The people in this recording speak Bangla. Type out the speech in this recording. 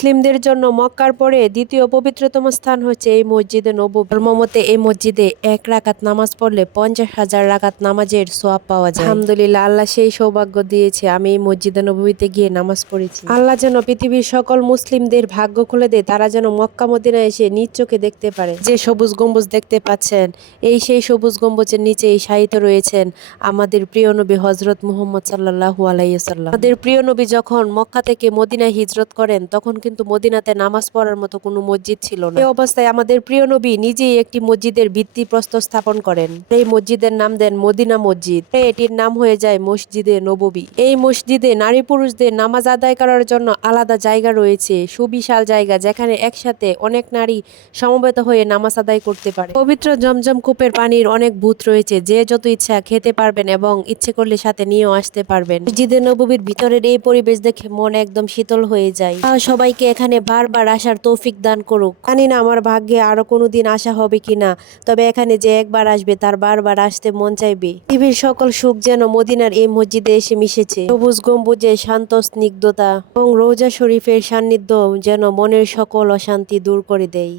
মুসলিমদের জন্য মক্কার পরে দ্বিতীয় পবিত্রতম স্থান হচ্ছে এই মসজিদে নববী। ধর্মমতে এই মসজিদে 1 রাকাত নামাজ পড়লে 50,000 রাকাত নামাজের সোয়াব পাওয়া যায়। আলহামদুলিল্লাহ, আল্লাহ সেই সৌভাগ্য দিয়েছে আমি এই মসজিদে নববীতে গিয়ে নামাজ পড়েছি। আল্লাহ যেন পৃথিবীর সকল মুসলিমদের ভাগ্য খুলে দেয়, তারা যেন মক্কা মদিনায় এসে নিজ চোখে দেখতে পারে। যে সবুজ গম্বুজ দেখতে পাচ্ছেন, এই সেই সবুজ গম্বুজের নিচে শায়িত রয়েছেন আমাদের প্রিয় নবী হযরত মুহাম্মদ সাল্লাল্লাহু আলাইহি ওয়াসাল্লাম। আমাদের প্রিয় নবী যখন মক্কা থেকে মদিনায় হিজরত করেন তখন কিন্তু মদিনাতে নামাজ পড়ার মতো কোনো মসজিদ ছিল না। এই অবস্থায় আমাদের প্রিয় নবী নিজেই একটি মসজিদের ভিত্তিপ্রস্তর স্থাপন করেন। এই মসজিদের নাম দেন মদিনা মসজিদ। এটির নাম হয়ে যায় মসজিদে নববী। এই মসজিদে নারী পুরুষদের নামাজ আদায় করার জন্য আলাদা জায়গা রয়েছে, সুবিশাল জায়গা যেখানে একসাথে অনেক নারী সমবেত হয়ে নামাজ আদায় করতে পারে। পবিত্র জমজম কূপের পানির অনেক ভূত রয়েছে, যে যত ইচ্ছা খেতে পারবেন এবং ইচ্ছে করলে সাথে নিয়েও আসতে পারবেন। মসজিদে নববীর ভিতরের এই পরিবেশ দেখে মন একদম শীতল হয়ে যায়। সবাইকে এখানে বারবার আসার তৌফিক দান করুক। জানি না আমার ভাগ্যে আরো কোনোদিন আসা হবে কিনা, তবে এখানে যে একবার আসবে তার বারবার আসতে মন চাইবে। পৃথিবীর সকল সুখ যেন মদিনার এই মসজিদে এসে মিশেছে। সবুজ গম্বুজের শান্ত স্নিগ্ধতা এবং রোজা শরীফের সান্নিধ্য যেন মনের সকল অশান্তি দূর করে দেয়।